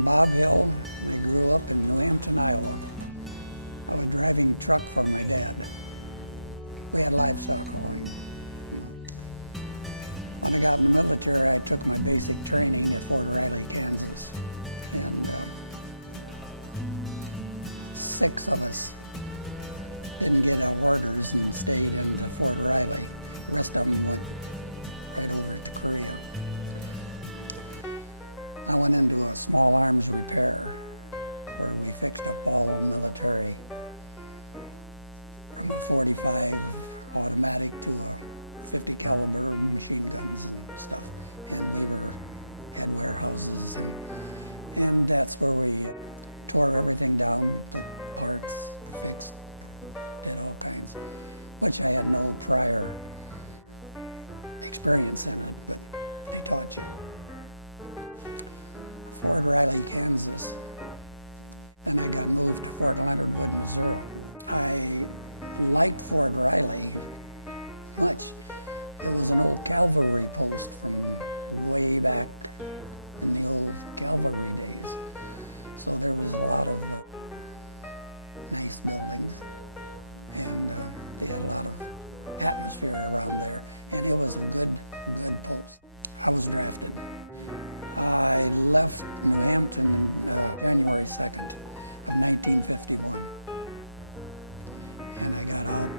I'm Bob Hill, and I grew up in Hampton, Iowa. I was driving truck for my dad. We had livestock hauling. When I got in the military, I took my basic training at Fort Riley, Kansas. And 6 of us didn't get our orders and stayed in Fort Riley. The rest of them went right over to Korea. I went into a small arms repair where we fixed up all military, from a 45 automatic to a 50 caliber machine guns and stuff. And we had warehouses, and that's where we tore everything down, put parts, fixed, did all kinds, which I had no prior experience in it, but they taught you. Fort Riley, Kansas. Then I got moved to Fort Leonard Wood, Missouri. I liked Fort Riley much. It was an old cavalry post from way back in the old cavalry days. So there was a lot of nice buildings, and they had a lot of atmosphere around there, and it was a good post. I was drafted. I left New Hampton on January 2nd of 1951, and I got out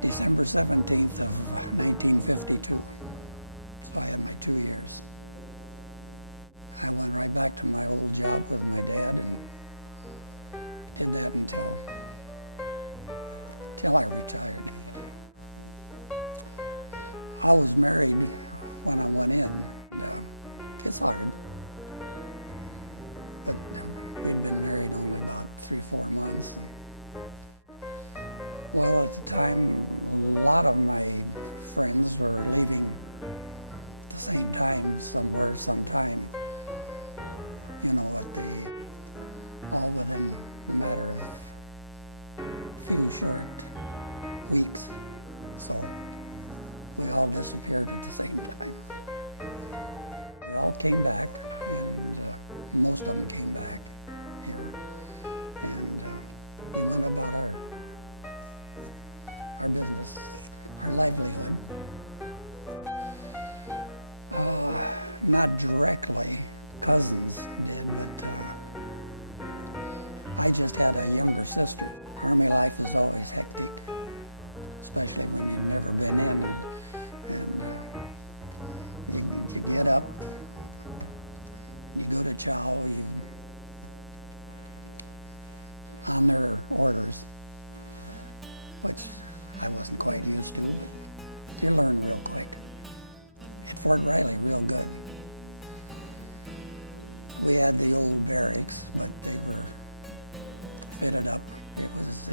December 17th of 1952, so I had my 2 years. I went right back to my old job with my dad and did that until I retired. I was married when I went in. And, it's hard, but we'd been married only about 3-4 months. Well, at the time, a lot of my friends were leaving at the same time, somewhere, sometime. You know, all within a matter of a few short weeks. So we all disappeared at the same time. We all came back, and most of them came back here, and we went about our business, our livelihood. Not directly, cousins did, but I just had a younger sister. Army life is always hectic, especially when you've never been in, and you get up, you go to chow, on their orders, which I wasn't quite used to, but you learn real quick. At Fort Riley, real good. We had the old barracks, but they were fitted up. It was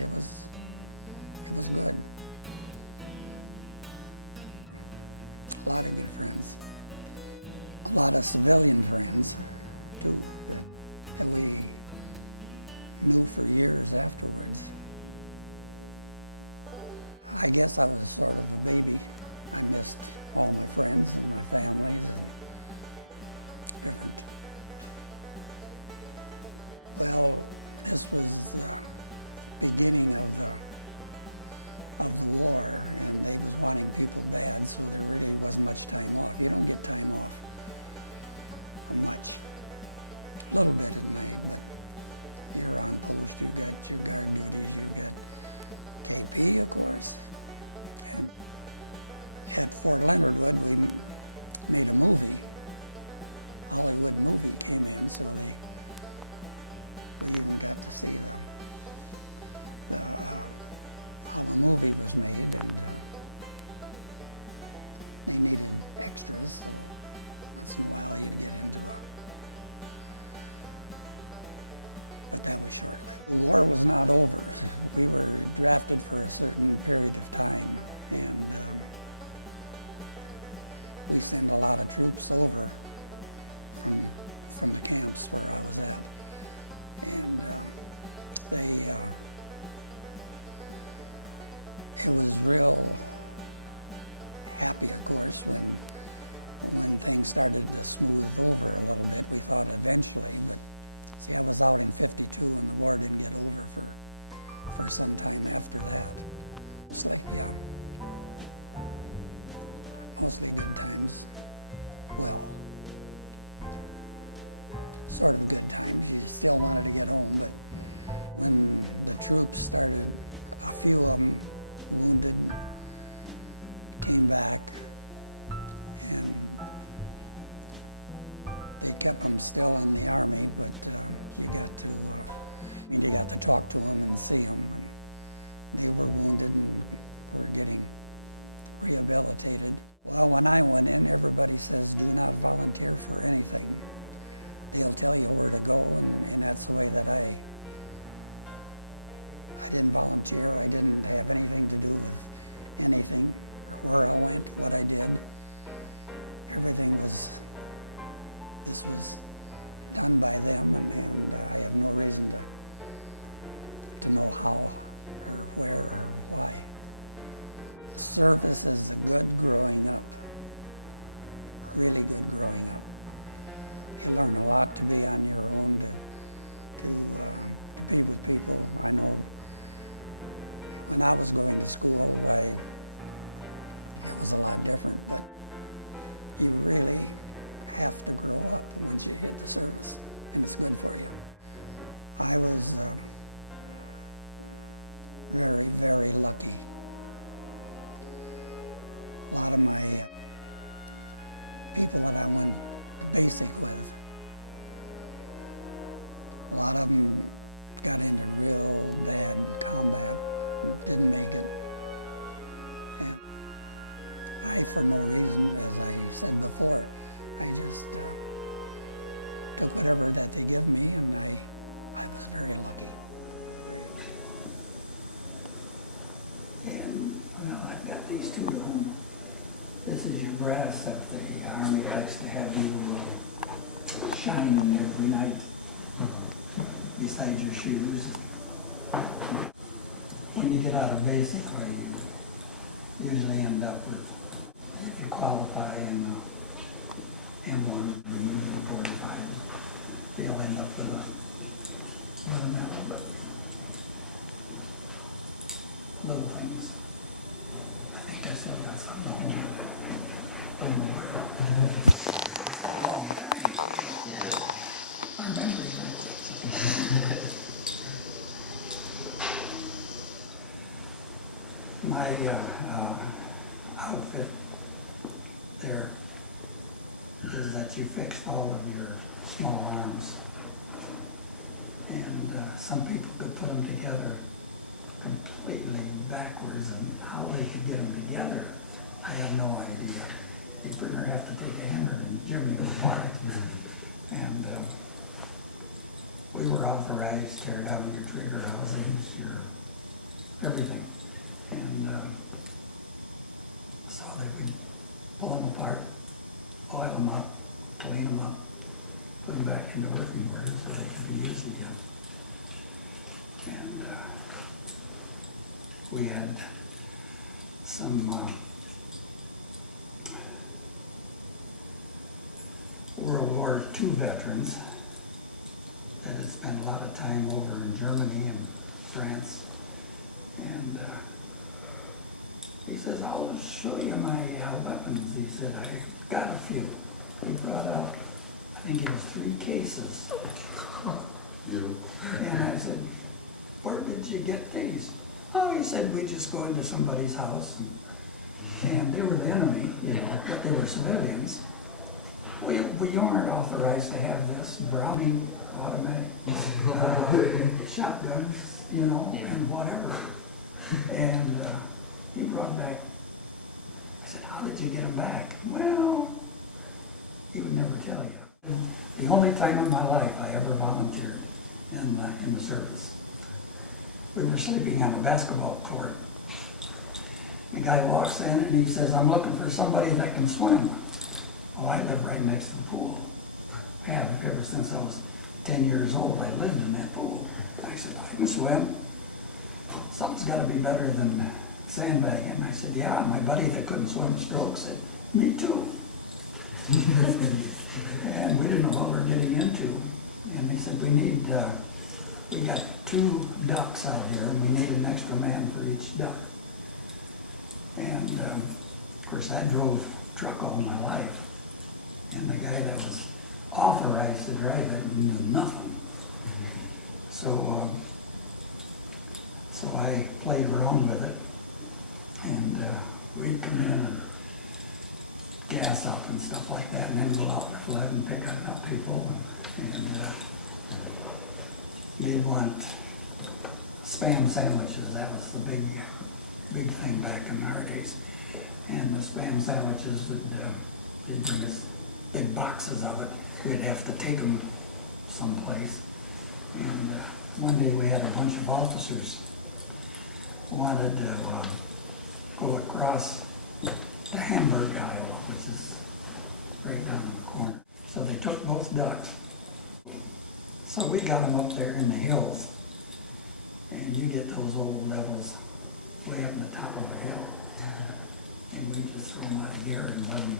good. A lot of good friends. A lot of civilian friends, too, that we knew for years afterwards. I guess I was sort of a baby. I missed all my friends and my families and different. Well, this was the beginning of the war, and they was wanting people bad, so there really wasn't much time off. You don't get time off much. A little bit at night, but you're on post, you got your guard duties, you got KP, of course. And at Fort Leonard Wood, we made a movie. Hollywood movie came in, so we even got to see how a movie was made, and they needed extras, so once in a while you'd get into but that was short-lived. The war was not over. We were drafted for a certain period of time, and we sent a lot of troops over from the camps where I was at, and it was real happy, of course, when when things started to smooth over a little bit, we thought eventually, but see, I was out in '52 and the war didn't get over for some time after that. Mostly, yeah. Mostly good times. Well, sort of good times. You still wanted to get home, but when the troops started, a few of them wounded, came back, and they kept them still in the Army, but you got to talk to them and see them. And they were wounded and were getting rehabilitated. Well, when I went in, everybody says, do not volunteer for anything. They'll tell you where to go, and that's the way that I didn't volunteer. I didn't have anything to do with anything, where I went, what I did. Everything was, this was done by them, and I have no reason to know how or where or why. Service is a good growing up, really good growing up. You learn a lot to be on your own, to be with people. I know when I was going to school, it was a lot different, but you really have to grow up once you hit the service, and it's good for you. I was very, very lucky. A lot of my people that I went to basic with, a lot of them got into real bad combat, didn't make it. And I, for no reason, as I said before, I just took whatever that they give me, and I was very lucky. And well, I've got these two to home. This is your brass that the Army likes to have you shine every night beside your shoes. When you get out of basic, or you usually end up with, if you qualify in M1, remove the 45, you'll end up with a medal, but little things. I think I still got something at home. Don't know where. A long time. I remember that. My outfit there is that you fixed all of your small arms. And some people could put them together completely backwards, and how they could get them together, I have no idea. You'd pretty near have to take a hammer and jimmy them apart. And we were authorized to tear down your trigger housings, your everything. And so they would pull them apart, oil them up, clean them up, put them back into working order so they could be used again. And we had some World War II veterans that had spent a lot of time over in Germany and France. And he says, I'll show you my weapons. He said, I got a few. He brought out, I think it was 3 cases. And I said, where did you get these? Oh, he said, we just go into somebody's house, and they were the enemy, you know, but they were civilians. We weren't authorized to have this Browning automatic shotguns, you know, and whatever. And he brought back, I said, how did you get them back? Well, he would never tell you. The only time in my life I ever volunteered in the service. We were sleeping on a basketball court. The guy walks in and he says, I'm looking for somebody that can swim. Oh, I live right next to the pool. I have ever since I was 10 years old. I lived in that pool. I said, I can swim. Something's got to be better than sandbagging. I said, yeah. My buddy that couldn't swim stroke said, me too. And we didn't know what we were getting into. And they said, we got 2 ducks out here, and we need an extra man for each duck. And of course, I drove truck all my life, and the guy that was authorized to drive it knew nothing. So I played around with it, and we'd come in and gas up and stuff like that, and then go out and flood and pick up people, and we'd want Spam sandwiches. That was the big thing back in our days. And the Spam sandwiches they'd bring us big boxes of it. We'd have to take them someplace. And one day we had a bunch of officers who wanted to go across the Hamburg aisle, which is right down in the corner. So they took both ducks. So we got them up there in the hills, and you get those old devils way up in the top of a hill, and we just throw them out of gear and let them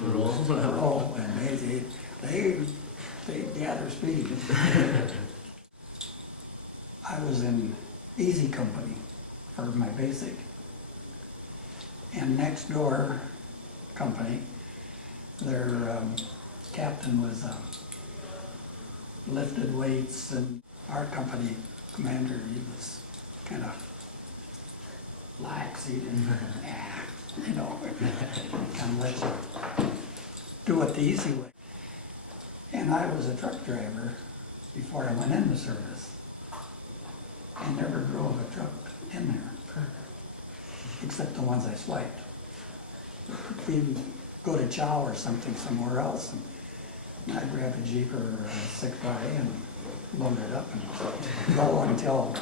roll, and they gather speed. I was in Easy Company for my basic, and next door company, their captain was lifted weights, and our company commander, he was kind of lax. He didn't, you know, kind of let you do it the easy way. And I was a truck driver before I went into service. I never drove a truck in there, except the ones I swiped. We'd go to chow or something somewhere else, and I'd grab a Jeep or a 6x and load it up and go until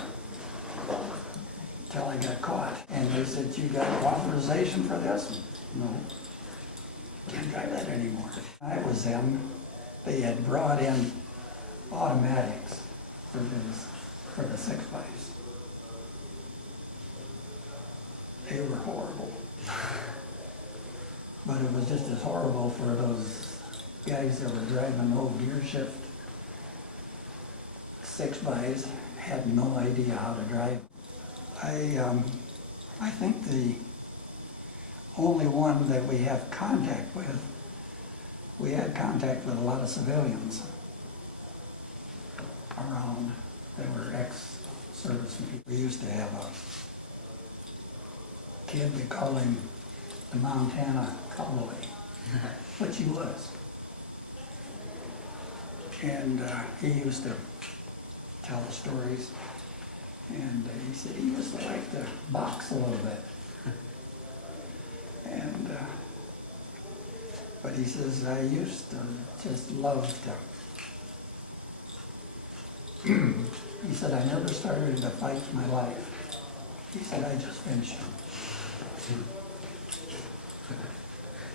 I got caught. And they said, "You got authorization for this?" "No, can't drive that anymore." I was them. They had brought in automatics for the 6x. They were horrible. But it was just as horrible for those guys that were driving old gear shift 6x, had no idea how to drive. I think the only one that we have contact with, we had contact with a lot of civilians around that were ex-servicemen. We used to have a kid, we called him the Montana Cowboy, which he was. And he used to tell the stories, and he said he used to like to box a little bit. And but he says, I used to just love to. He said, I never started a fight in my life. He said, I just finished them.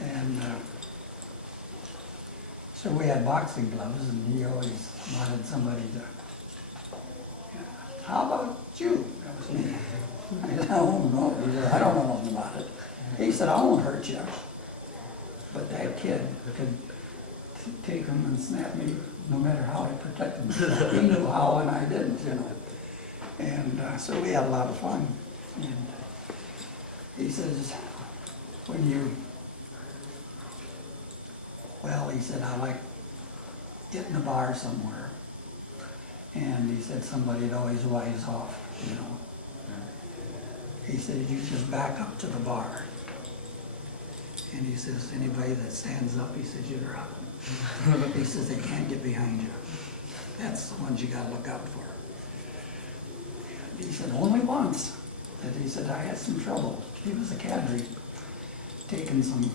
And so we had boxing gloves, and he always wanted somebody to, how about you? That was me. I said, oh, no. He said, I don't know nothing about it. He said, I won't hurt you. But that kid could take him and snap me no matter how I protect him. He knew how and I didn't, you know. And so we had a lot of fun. And he says, when you, well, he said, I like getting a bar somewhere. And he said somebody'd always wise off, you know. He said, you just back up to the bar. And he says, anybody that stands up, he says, you're up. He says, they can't get behind you. That's the ones you gotta look out for. And he said, only once. And he said, I had some trouble. He was a cadre, taking some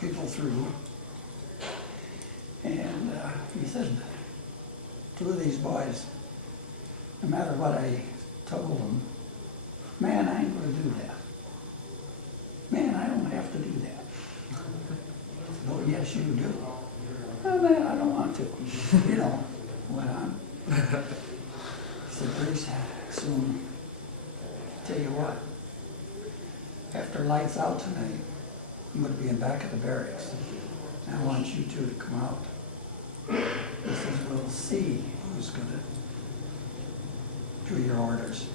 people through. And he said, two of these boys, no matter what I told them, man, I ain't gonna do that. Man, I don't have to do that. Oh, yes, you do. Oh, man, I don't want to. You know, went on. He said, pretty soon, tell you what, after lights out tonight, I'm gonna be in back of the barracks. I want you two to come out. He says, we'll see who's gonna do your orders.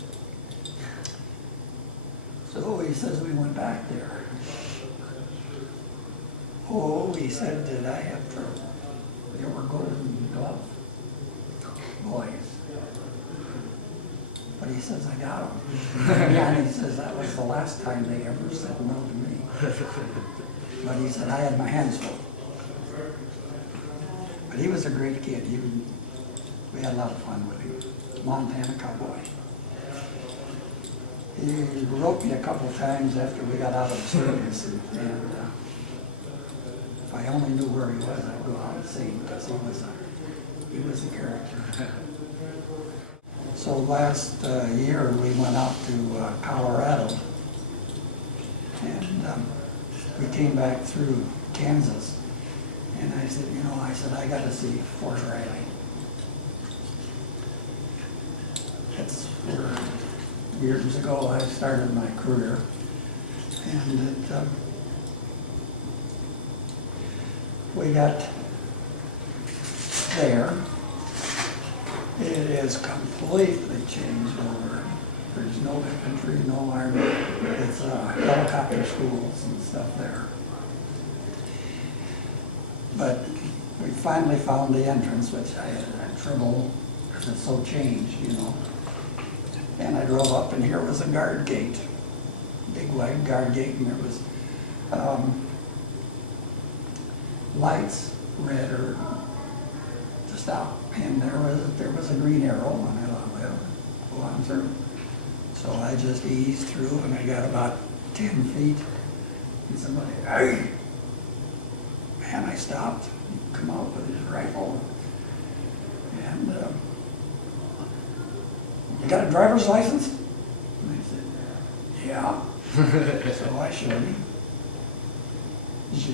So he says, we went back there. Oh, he said, did I have trouble? They were Golden Glove boys. But he says, I got them. And he says, that was the last time they ever said no to me. But he said, I had my hands full. But he was a great kid. We had a lot of fun with him. Montana cowboy. He wrote me a couple of times after we got out of service, and if I only knew where he was, I'd go out and see him, because he was a character. So last year we went out to Colorado, and we came back through Kansas, and I said, I got to see Fort Riley. That's where years ago I started my career, and we got there. It is completely changed over. There's no infantry, no army. It's helicopter schools and stuff there. But we finally found the entrance, which I had trouble because it's so changed, And I drove up, and here was a guard gate, big wide guard gate, and there was lights, red or to stop. And there was a green arrow, and I thought, well, go on through. So I just eased through, and I got about 10 feet, and somebody, hey! And I stopped. He'd come out with his rifle, and you got a driver's license? And I said, yeah. So I showed him.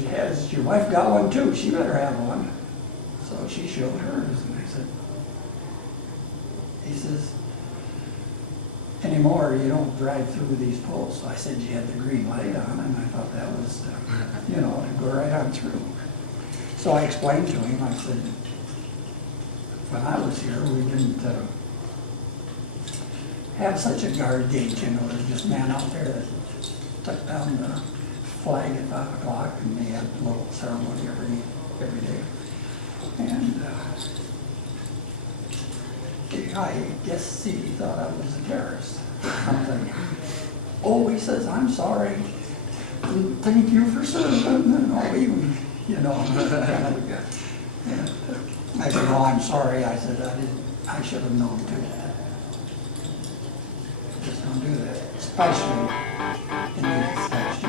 Has your wife got one too? She better have one. So she showed hers, and I said, he says, anymore you don't drive through these poles. So I said, you had the green light on, and I thought that was, to go right on through. So I explained to him, I said, when I was here, we didn't have such a guard gate, there's just a man out there that took down the flag at 5 o'clock, and they had a little ceremony every day. And I guess he thought I was a terrorist. I'm thinking, oh, he says, I'm sorry. Thank you for serving. Kind of a guy. And I said, oh, I'm sorry. I said, I should have known too. Just don't do that, especially in these